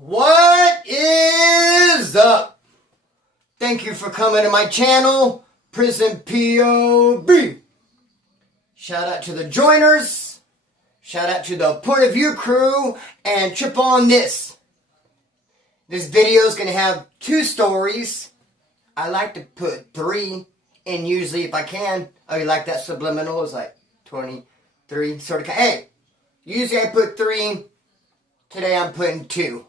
What is up? Thank you for coming to my channel, Prison POV. Shout out to the joiners. Shout out to the point of view crew. And trip on this. This video is going to have two stories. I like to put three in usually if I can. Oh, you like that subliminal? It's like 23 sort of. Hey, usually I put three. Today I'm putting two.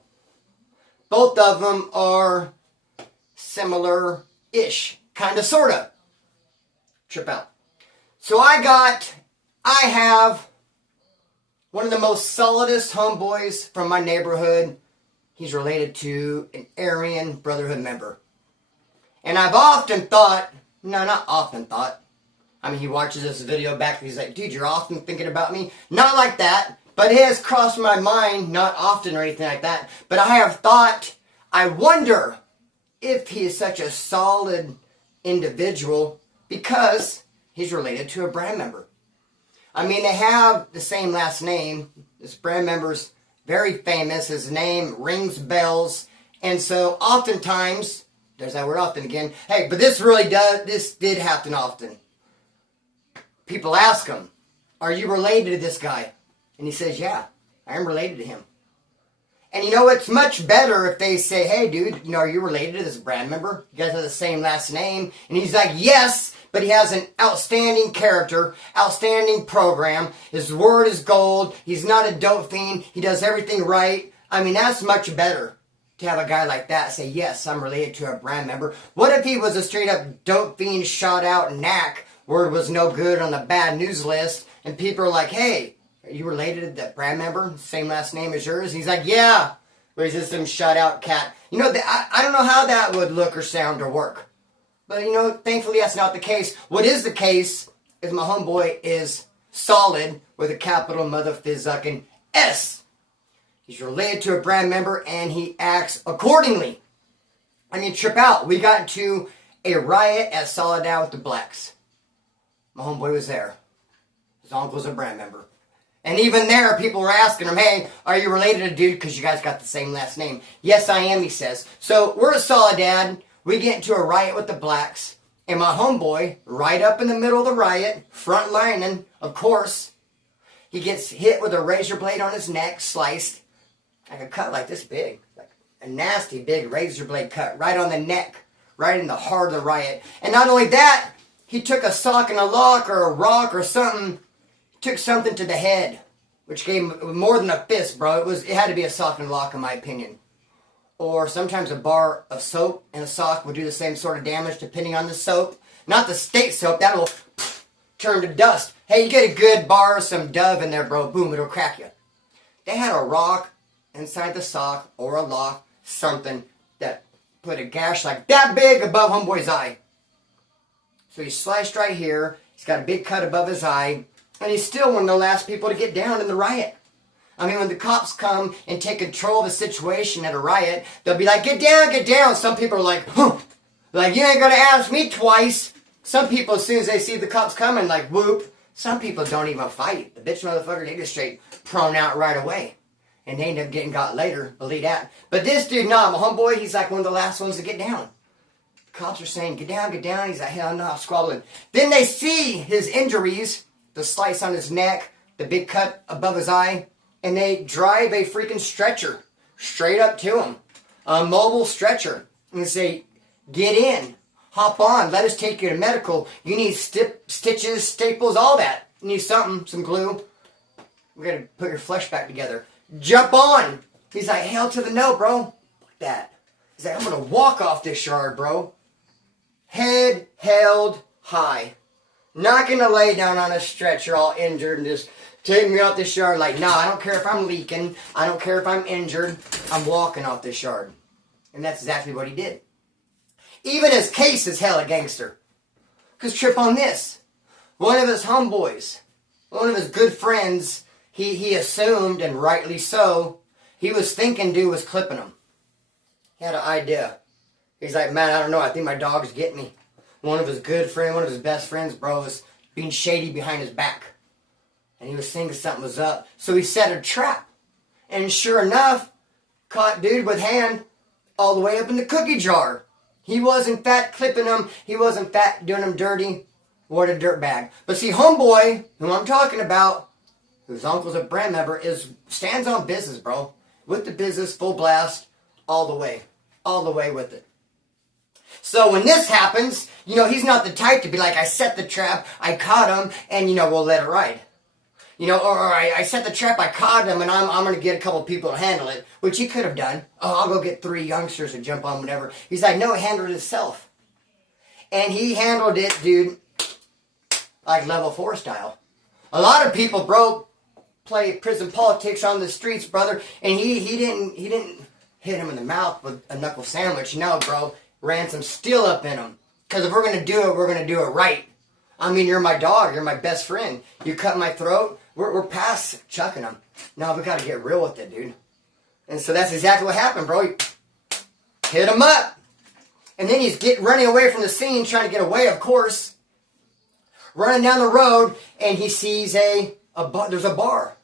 Both of them are similar-ish. Kind of, sort of. Trip out. So I have one of the most solidest homeboys from my neighborhood. He's related to an Aryan Brotherhood member. And I've often thought, no, not often thought. I mean, he watches this video back and he's like, dude, you're often thinking about me. Not like that. But it has crossed my mind, not often or anything like that. But I have thought, I wonder if he is such a solid individual because he's related to a brand member. I mean, they have the same last name. This brand member's very famous. His name rings bells. And so oftentimes, there's that word often again. Hey, but this did happen often. People ask him, are you related to this guy? And he says, yeah, I am related to him. And you know, it's much better if they say, hey, dude, you know, are you related to this brand member? You guys have the same last name. And he's like, yes, but he has an outstanding character, outstanding program. His word is gold. He's not a dope fiend. He does everything right. I mean, that's much better to have a guy like that say, yes, I'm related to a brand member. What if he was a straight up dope fiend, shot out knack, word was no good on the bad news list, and people are like, hey, are you related to that brand member? Same last name as yours? He's like, yeah. But he's just some shut out cat. You know, I don't know how that would look or sound or work. But, you know, thankfully that's not the case. What is the case is my homeboy is solid with a capital motherfucking S. He's related to a brand member and he acts accordingly. I mean, trip out. We got into a riot at Soledad with the blacks. My homeboy was there. His uncle's a brand member. And even there, people were asking him, hey, are you related to dude? Because you guys got the same last name. Yes, I am, he says. So we're at Soledad. We get into a riot with the blacks. And my homeboy, right up in the middle of the riot, front lining, of course, he gets hit with a razor blade on his neck, sliced. Like a cut like this big. Like a nasty big razor blade cut right on the neck. Right in the heart of the riot. And not only that, he took a sock and a lock or a rock or something. Took something to the head, which gave more than a fist, bro. It had to be a sock and a lock, in my opinion. Or sometimes a bar of soap and a sock would do the same sort of damage, depending on the soap. Not the state soap, that'll turn to dust. Hey, you get a good bar of some Dove in there, bro. Boom, it'll crack you. They had a rock inside the sock or a lock, something that put a gash like that big above homeboy's eye. So he's sliced right here. He's got a big cut above his eye. And he's still one of the last people to get down in the riot. I mean, when the cops come and take control of the situation at a riot, they'll be like, get down, get down. Some people are like, huh. Like, you ain't going to ask me twice. Some people, as soon as they see the cops coming, like, whoop. Some people don't even fight. The bitch motherfucker, they just straight prone out right away. And they end up getting got later, believe that. But this dude, nah, my homeboy, he's like one of the last ones to get down. Cops are saying, get down, get down. He's like, hell no, I'm squabbling. Then they see his injuries. The slice on his neck, the big cut above his eye, and they drive a freaking stretcher straight up to him. A mobile stretcher. And they say, get in, hop on, let us take you to medical. You need stitches, staples, all that. You need something, some glue. We're going to put your flesh back together. Jump on. He's like, hell to the no, bro. Like that. He's like, I'm going to walk off this yard, bro. Head held high. Not going to lay down on a stretcher all injured and just take me off this yard like, nah, I don't care if I'm leaking. I don't care if I'm injured. I'm walking off this yard. And that's exactly what he did. Even his case is hella gangster. Because trip on this. One of his homeboys, one of his good friends, he assumed, and rightly so, he was thinking dude was clipping him. He had an idea. He's like, man, I don't know. I think my dog's getting me. One of his good friends, one of his best friends, bro, was being shady behind his back. And he was thinking something was up. So he set a trap. And sure enough, caught dude with hand all the way up in the cookie jar. He wasn't fat clipping him. He wasn't fat doing him dirty. What a dirtbag. But see, homeboy, who I'm talking about, whose uncle's a brand member, stands on business, bro. With the business, full blast, all the way. All the way with it. So when this happens, he's not the type to be like, I set the trap, I caught him, and, we'll let it ride. Or I set the trap, I caught him, and I'm going to get a couple people to handle it, which he could have done. Oh, I'll go get 3 youngsters to jump on whatever. He's like, no, he handled it himself. And he handled it, dude, like level 4 style. A lot of people, bro, play prison politics on the streets, brother, and he didn't hit him in the mouth with a knuckle sandwich. No, bro, ran some steel up in him. Because if we're going to do it, we're going to do it right. I mean, you're my dog. You're my best friend. You cut my throat. We're past chucking them. No, we got to get real with it, dude. And so that's exactly what happened, bro. He hit him up. And then he's running away from the scene, trying to get away, of course. Running down the road, and he sees there's a bar.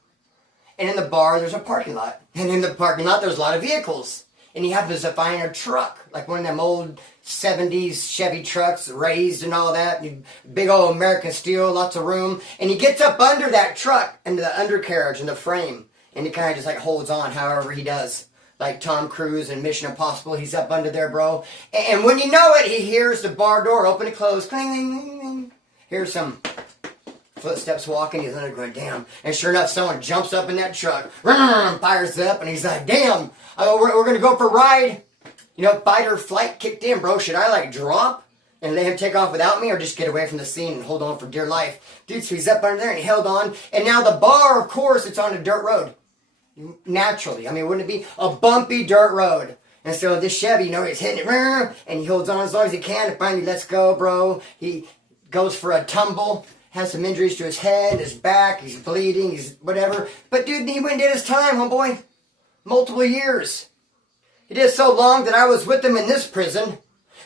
And in the bar, there's a parking lot. And in the parking lot, there's a lot of vehicles. And he happens to find a truck, like one of them old 70s Chevy trucks, raised and all that. Big old American steel, lots of room. And he gets up under that truck, into the undercarriage and the frame. And he kind of just like holds on however he does. Like Tom Cruise in Mission Impossible, he's up under there, bro. And when you know it, he hears the bar door open and close. Cling, cling, cling, cling. Here's some footsteps walking, he's under going, damn. And sure enough, someone jumps up in that truck, fires up, and he's like, damn, we're going to go for a ride. Fight or flight kicked in, bro. Should I, like, drop and let him take off without me, or just get away from the scene and hold on for dear life? Dude, so he's up under there, and he held on. And now the bar, of course, it's on a dirt road. Naturally. I mean, wouldn't it be a bumpy dirt road? And so this Chevy, he's hitting it, and he holds on as long as he can, and finally lets go, bro. He goes for a tumble. Has some injuries to his head, his back, he's bleeding, he's whatever. But dude, he went and did his time, homeboy. Multiple years. He did so long that I was with him in this prison.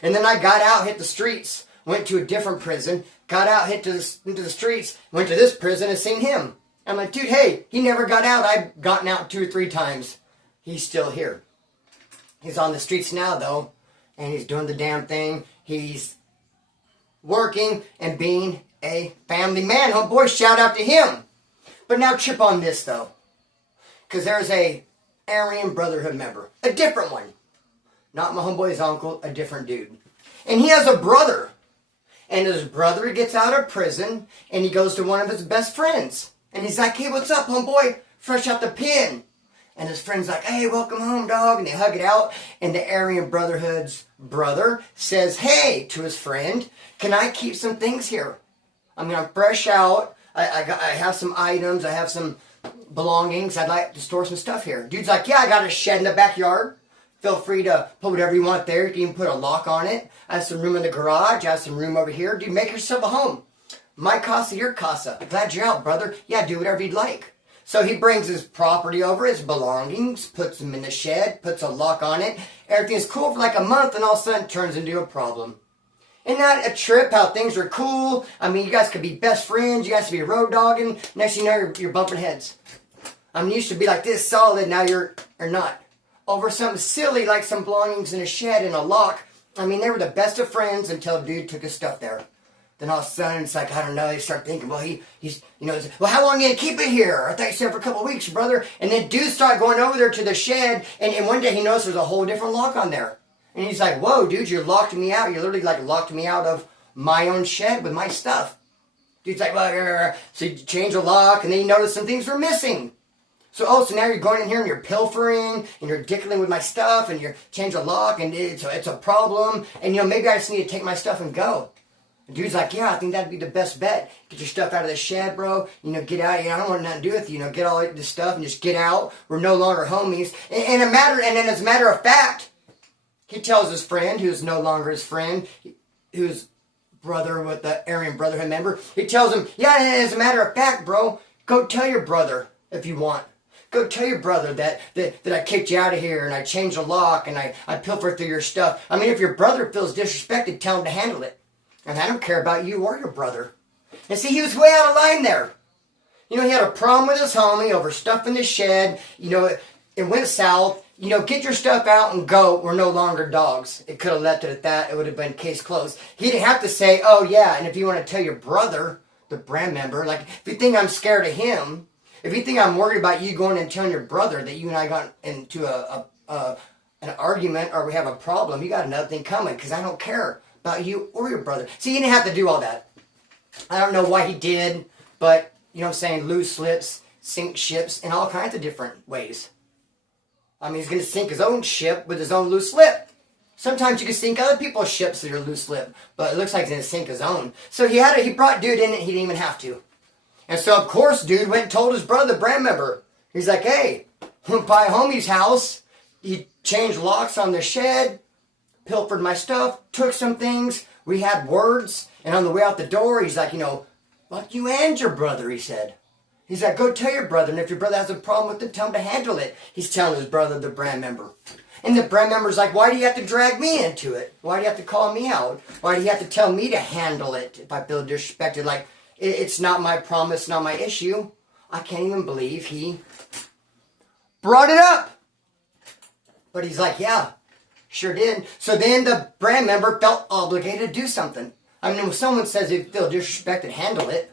And then I got out, hit the streets, went to a different prison, got out, into the streets, went to this prison and seen him. I'm like, dude, hey, he never got out. I've gotten out 2 or 3 times. He's still here. He's on the streets now, though, and he's doing the damn thing. He's working and being a family man. Homeboy, shout out to him. But now chip on this, though. Because there's a Aryan Brotherhood member. A different one. Not my homeboy's uncle, a different dude. And he has a brother. And his brother gets out of prison, and he goes to one of his best friends. And he's like, hey, what's up, homeboy? Fresh out the pen. And his friend's like, hey, welcome home, dog. And they hug it out. And the Aryan Brotherhood's brother says, hey, to his friend, can I keep some things here? I mean, I'm fresh out. I have some items. I have some belongings. I'd like to store some stuff here. Dude's like, yeah, I got a shed in the backyard. Feel free to put whatever you want there. You can even put a lock on it. I have some room in the garage. I have some room over here. Dude, make yourself a home. My casa, your casa. Glad you're out, brother. Yeah, do whatever you'd like. So he brings his property over, his belongings, puts them in the shed, puts a lock on it. Everything's cool for like a month, and all of a sudden it turns into a problem. Isn't that a trip, how things are cool? I mean, you guys could be best friends. You guys could be road dogging. Next thing you know, you're bumping heads. I mean, you used to be like this solid. Now you're not. Over something silly like some belongings in a shed and a lock. I mean, they were the best of friends until dude took his stuff there. Then all of a sudden, it's like, I don't know, they start thinking, well, he's well, how long are you going to keep it here? I thought you said for a couple of weeks, brother. And then dudes start going over there to the shed, and one day he noticed there's a whole different lock on there. And he's like, whoa, dude, you locked me out. You literally, like, locked me out of my own shed with my stuff. Dude's like, well, so you change the lock, and then you notice some things were missing. So now you're going in here and you're pilfering, and you're dickling with my stuff, and you're changing the lock, and it's a problem. And, maybe I just need to take my stuff and go. And dude's like, yeah, I think that'd be the best bet. Get your stuff out of the shed, bro. Get out. I don't want nothing to do with you. Get all this stuff and just get out. We're no longer homies. And then as a matter of fact, he tells his friend, who's no longer his friend, who's brother with the Aryan Brotherhood member, he tells him, yeah, and as a matter of fact, bro, go tell your brother if you want. Go tell your brother that I kicked you out of here and I changed the lock and I pilfered through your stuff. I mean, if your brother feels disrespected, tell him to handle it. And I don't care about you or your brother. And see, he was way out of line there. He had a problem with his homie over stuff in the shed. It went south. get your stuff out and go. We're no longer dogs. It could have left it at that. It would have been case closed. He didn't have to say, oh yeah, and if you want to tell your brother, the brand member, like if you think I'm scared of him, if you think I'm worried about you going and telling your brother that you and I got into an argument or we have a problem, you got another thing coming because I don't care about you or your brother. See, he didn't have to do all that. I don't know why he did, but, you know what I'm saying, lose slips, sink ships in all kinds of different ways. I mean, he's going to sink his own ship with his own loose slip. Sometimes you can sink other people's ships with your loose slip, but it looks like he's going to sink his own. So he brought dude in and he didn't even have to. And so, of course, dude went and told his brother, the brand member. He's like, hey, went by homie's house. He changed locks on the shed, pilfered my stuff, took some things. We had words. And on the way out the door, he's like, fuck you and your brother, he said. He's like, go tell your brother, and if your brother has a problem with it, tell him to handle it. He's telling his brother, the brand member. And the brand member's like, why do you have to drag me into it? Why do you have to call me out? Why do you have to tell me to handle it if I feel disrespected? Like, it's not my problem, it's not my issue. I can't even believe he brought it up. But he's like, yeah, sure did. So then the brand member felt obligated to do something. I mean, when someone says they feel disrespected, handle it.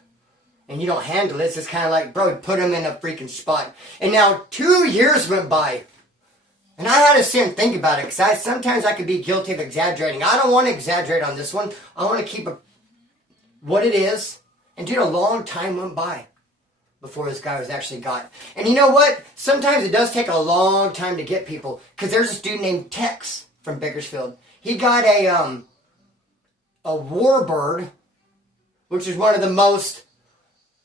And you don't handle it, it's just kind of like, bro, put him in a freaking spot. And now 2 years went by. And I had to sit and think about it, because sometimes I could be guilty of exaggerating. I don't want to exaggerate on this one. I want to keep it what it is. And dude, a long time went by before this guy was actually got. And you know what? Sometimes it does take a long time to get people. Because there's this dude named Tex from Bakersfield. He got a warbird, which is one of the most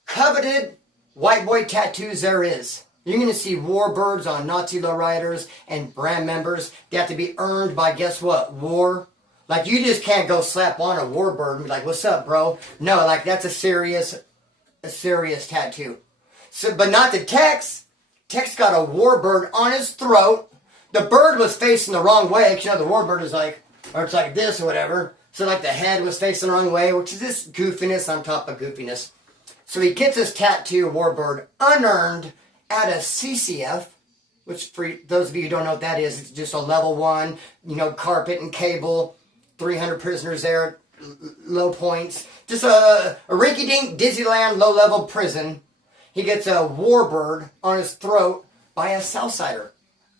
coveted white boy tattoos there is. You're going to see warbirds on Nazi lowriders and brand members. They have to be earned by, guess what? War. Like, you just can't go slap on a warbird and be like, what's up, bro? No, like, that's a serious tattoo. So, but not the Tex. Tex got a warbird on his throat. The bird was facing the wrong way, because, the warbird is like, or it's like this or whatever. So, like, the head was facing the wrong way, which is this goofiness on top of goofiness. So he gets his tattoo, warbird, unearned at a CCF, which for those of you who don't know what that is, it's just a level 1, carpet and cable, 300 prisoners there, low points. Just a rinky-dink Disneyland low-level prison. He gets a warbird on his throat by a Southsider.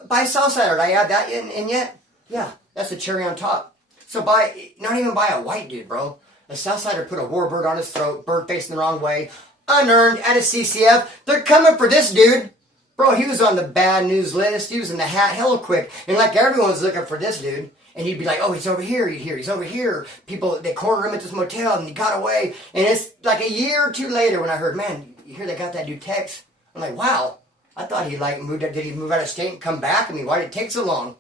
By a Southsider, did I add that in yet? Yeah, that's a cherry on top. So not even by a white dude, bro. A Southsider put a warbird on his throat, bird facing the wrong way, unearned at a CCF. They're coming for this dude. Bro, he was on the bad news list. He was in the hat hella quick. And like everyone's looking for this dude. And you'd be like, oh, he's over here, he's over here. People, they cornered him at this motel and he got away. And it's like a year or two later when I heard, man, you hear they got that dude Tex? I'm like, wow. I thought he moved, did he move out of state and come back? I mean, why did it take so long?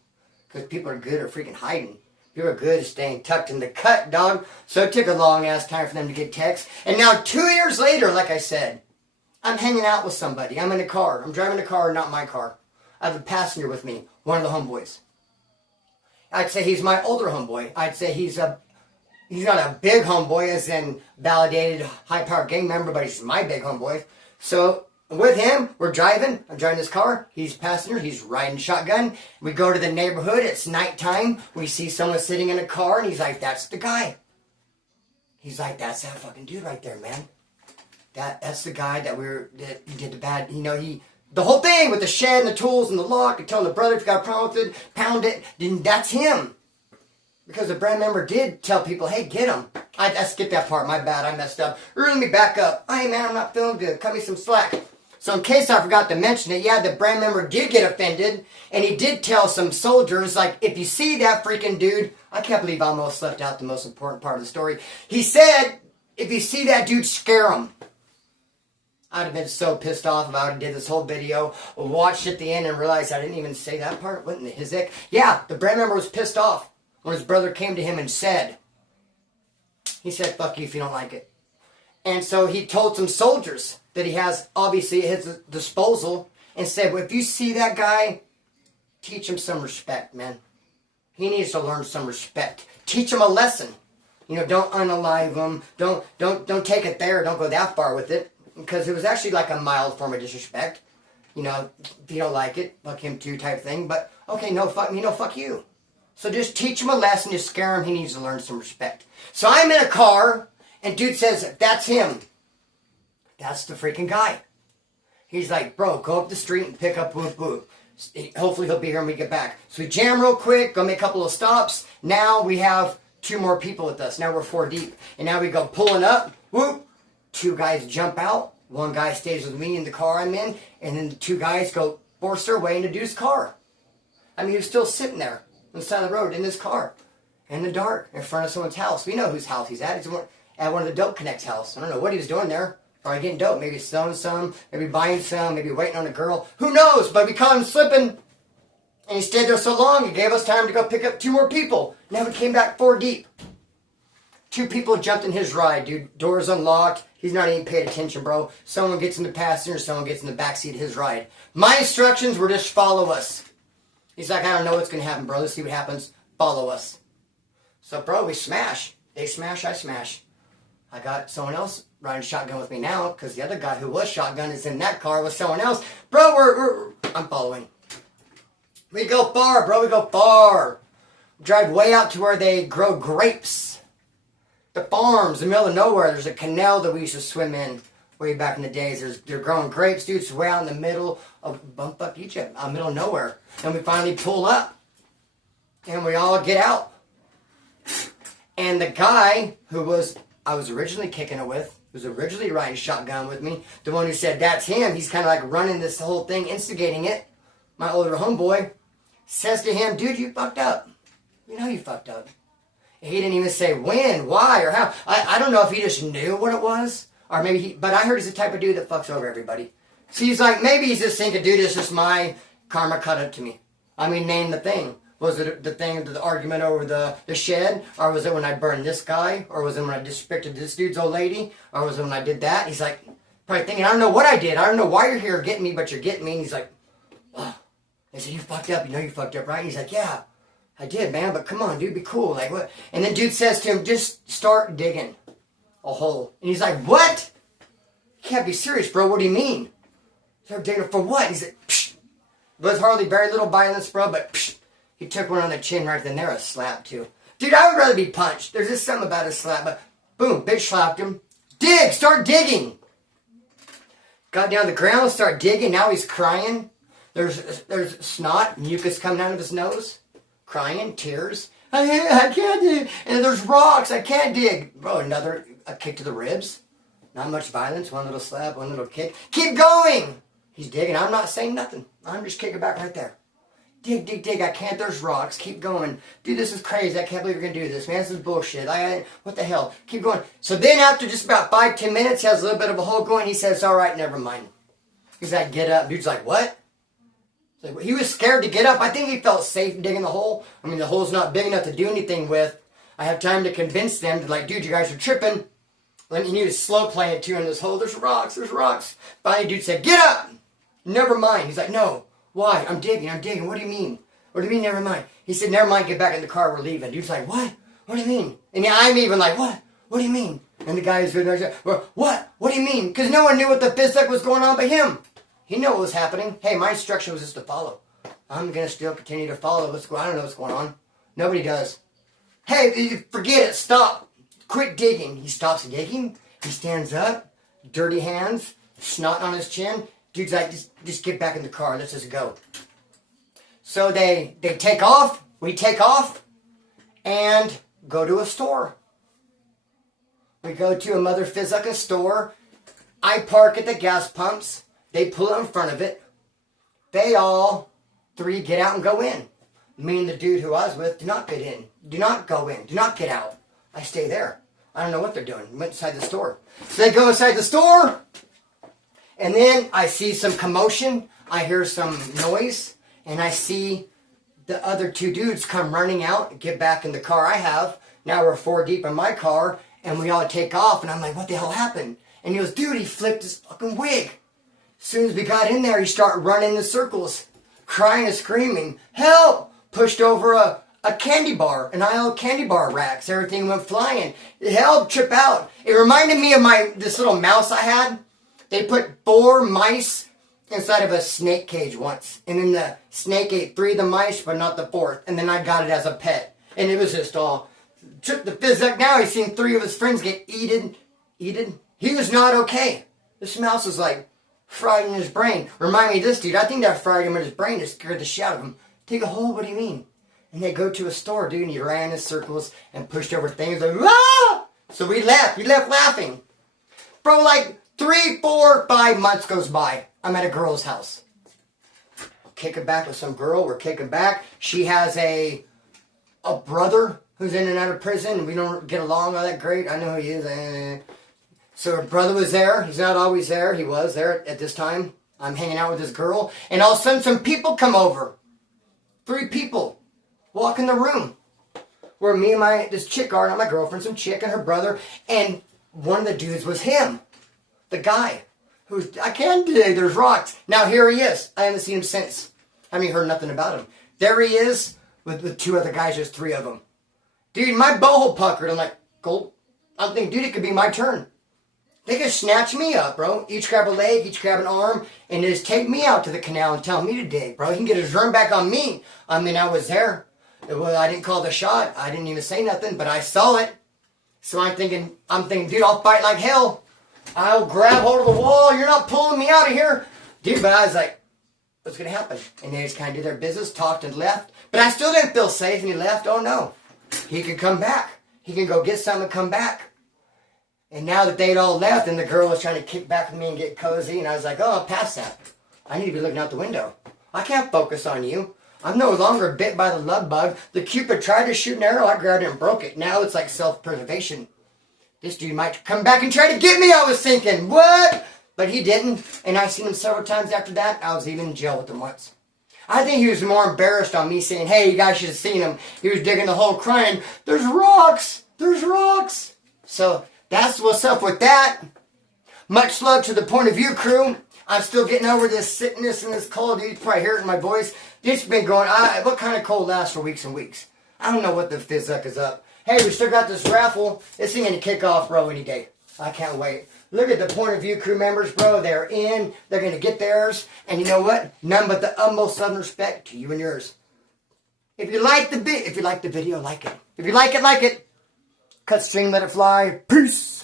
Because people are good at freaking hiding. People are good at staying tucked in the cut, dog. So it took a long ass time for them to get Tex. And now 2 years later, like I said, I'm hanging out with somebody. I'm in a car. I'm driving a car, not my car. I have a passenger with me, one of the homeboys. I'd say he's my older homeboy. I'd say he's not a big homeboy as in validated high-powered gang member, but he's my big homeboy. So with him, we're driving. I'm driving this car. He's passenger. He's riding shotgun. We go to the neighborhood. It's nighttime. We see someone sitting in a car, and he's like, that's the guy. He's like, that's that fucking dude right there, man. That's the guy that he did the bad, the whole thing with the shed and the tools and the lock and telling the brother if you got a problem with it, pound it. Then that's him. Because the brand member did tell people, hey, get him. I skipped that part. My bad. I messed up. Let me back up. Hey, man, I'm not feeling good. Cut me some slack. So in case I forgot to mention it, yeah, the brand member did get offended. And he did tell some soldiers, like, if you see that freaking dude, I can't believe I almost left out the most important part of the story. He said, if you see that dude, scare him. I'd have been so pissed off if I would have did this whole video, watched at the end and realized I didn't even say that part. What in the hizzick? Yeah, the brand member was pissed off when his brother came to him and said, he said, fuck you if you don't like it. And so he told some soldiers that he has obviously at his disposal and said, well, if you see that guy, teach him some respect, man. He needs to learn some respect. Teach him a lesson. Don't unalive him. Don't take it there. Don't go that far with it. Because it was actually like a mild form of disrespect. You know, if you don't like it, fuck him too type thing. But, okay, no, fuck me, no, fuck you. So just teach him a lesson, just scare him. He needs to learn some respect. So I'm in a car, and dude says, that's him. That's the freaking guy. He's like, bro, go up the street and pick up whoop whoop. Hopefully he'll be here when we get back. So we jam real quick, go make a couple of stops. Now we have 2 more people with us. Now we're 4 deep. And now we go pulling up, whoop. 2 guys jump out. 1 guy stays with me in the car I'm in. And then the 2 guys go force their way into dude's car. I mean, he was still sitting there on the side of the road in this car. In the dark, in front of someone's house. We know whose house he's at. He's at one of the Dope Connect's house. I don't know what he was doing there. Probably getting dope. Maybe selling some. Maybe buying some. Maybe waiting on a girl. Who knows? But we caught him slipping. And he stayed there so long, it gave us time to go pick up 2 more people. Now we came back 4 deep. 2 people jumped in his ride, dude. Doors unlocked. He's not even paying attention, bro. Someone gets in the passenger, someone gets in the backseat of his ride. My instructions were just follow us. He's like, I don't know what's going to happen, bro. Let's see what happens. Follow us. So, bro, we smash. They smash, I smash. I got someone else riding shotgun with me now, because the other guy who was shotgun is in that car with someone else. Bro, I'm following. We go far, bro. We go far. We drive way out to where they grow grapes. The farms, in the middle of nowhere. There's a canal that we used to swim in way back in the days. They're growing grapes, dude. It's way out in the middle of bumfuck Egypt, middle of nowhere. And we finally pull up. And we all get out. And the guy who I was originally kicking it with, who was originally riding shotgun with me, the one who said that's him, he's kind of like running this whole thing, instigating it. My older homeboy says to him, dude, you fucked up. You know you fucked up. He didn't even say when, why, or how. I don't know if he just knew what it was, or maybe but I heard he's the type of dude that fucks over everybody. So he's like, maybe he's just thinking, dude, it's just my karma cut up to me. I mean, name the thing. Was it the thing, the argument over the shed? Or was it when I burned this guy? Or was it when I disrespected this dude's old lady? Or was it when I did that? He's like, probably thinking, I don't know what I did. I don't know why you're here getting me, but you're getting me. And he's like, oh. They said, you fucked up. You know you fucked up, right? And he's like, yeah, I did, man. But come on, dude, be cool. Like, what? And then dude says to him, just start digging a hole. And he's like, what? You can't be serious, bro. What do you mean? Start digging for what? He's like, psh. It was hardly very little violence, bro, but psh. He took one on the chin right then there, a slap too. Dude, I would rather be punched. There's just something about a slap, but boom, bitch slapped him. Dig, start digging. Got down the ground, start digging. Now he's crying. There's snot, mucus coming out of his nose. Crying, tears. I can't dig. And there's rocks, I can't dig. Bro, a kick to the ribs. Not much violence, one little slap, one little kick. Keep going. He's digging. I'm not saying nothing. I'm just kicking back right there. Dig, dig, dig, I can't, there's rocks, keep going. Dude, this is crazy, I can't believe you're going to do this, man, this is bullshit, what the hell, keep going. So then after just about 5-10 minutes, he has a little bit of a hole going, he says, alright, never mind. He's like, get up, dude's like, what? Like, he was scared to get up, I think he felt safe digging the hole. I mean, the hole's not big enough to do anything with. I have time to convince them, to like, dude, you guys are tripping. Then you need to slow play it too in this hole, there's rocks. Finally, dude said, get up, never mind. He's like, no. Why? I'm digging. What do you mean? What do you mean, never mind? He said, never mind, get back in the car, we're leaving. Dude's like, what? What do you mean? And I'm even like, what? What do you mean? And the guy is good, well, what? What do you mean? Because no one knew what the physic was going on but him. He knew what was happening. Hey, my instruction was just to follow. I'm going to still continue to follow what's going on. I don't know what's going on. Nobody does. Hey, forget it. Stop. Quit digging. He stops digging. He stands up. Dirty hands. Snot on his chin. Dude's like, just get back in the car. Let's just go. So they take off. We take off. And go to a store. We go to a Mother Fizzucka store. I park at the gas pumps. They pull up in front of it. They all 3 get out and go in. Me and the dude who I was with do not get in. Do not go in. Do not get out. I stay there. I don't know what they're doing. Went inside the store. So they go inside the store. And then I see some commotion. I hear some noise. And I see the other 2 dudes come running out and get back in the car I have. Now we're 4 deep in my car. And we all take off. And I'm like, what the hell happened? And he goes, dude, he flipped his fucking wig. As soon as we got in there, he started running in circles. Crying and screaming. Help! Pushed over a candy bar. An aisle of candy bar racks. Everything went flying. Help! Trip out. It reminded me of this little mouse I had. They put 4 mice inside of a snake cage once. And then the snake ate 3 of the mice, but not the 4th. And then I got it as a pet. And it was just all... Took the physic. Now he's seen 3 of his friends get eaten. He was not okay. This mouse was like fried in his brain. Remind me of this dude. I think that fried him in his brain. It scared the shit out of him. Take a hold? What do you mean? And they go to a store, dude, and he ran in circles and pushed over things like, ah! So we left. We left laughing. Bro, like 3, 4, 5 months goes by. I'm at a girl's house. Kicking back with some girl. We're kicking back. She has a brother who's in and out of prison. We don't get along all that great. I know who he is. So her brother was there. He's not always there. He was there at this time. I'm hanging out with this girl. And all of a sudden some people come over. 3 people walk in the room. Where me and this chick are, not my girlfriend, some chick and her brother. And one of the dudes was him. The guy. I can't dig. There's rocks. Now here he is. I haven't seen him since. I haven't heard nothing about him. There he is with 2 other guys. There's 3 of them. Dude, my butthole puckered. I'm like, cool. I'm thinking, dude, it could be my turn. They could snatch me up, bro. Each grab a leg, each grab an arm, and just take me out to the canal and tell me to dig, bro. He can get his germ back on me. I mean, I was there. Well, I didn't call the shot. I didn't even say nothing, but I saw it. So I'm thinking, dude, I'll fight like hell. I'll grab hold of the wall. You're not pulling me out of here. Dude, but I was like, what's going to happen? And they just kind of did their business, talked and left. But I still didn't feel safe, and he left. Oh, no. He could come back. He can go get something and come back. And now that they'd all left, and the girl was trying to kick back with me and get cozy, and I was like, oh, past that. I need to be looking out the window. I can't focus on you. I'm no longer bit by the love bug. The Cupid tried to shoot an arrow. I grabbed it and broke it. Now it's like self-preservation. This dude might come back and try to get me, I was thinking. What? But he didn't. And I've seen him several times after that. I was even in jail with him once. I think he was more embarrassed on me saying, hey, you guys should have seen him. He was digging the hole crying, there's rocks. There's rocks. So that's what's up with that. Much love to the Point of View crew. I'm still getting over this sickness and this cold. You probably hear it in my voice. It's been going, what kind of cold lasts for weeks and weeks? I don't know what the physic is up. Hey, we still got this raffle. This thing going to kick off, bro, any day. I can't wait. Look at the Point of View crew members, bro. They're in. They're going to get theirs. And you know what? None but the utmost southern respect to you and yours. If you like the video, like it. If you like it, like it. Cut string, let it fly. Peace.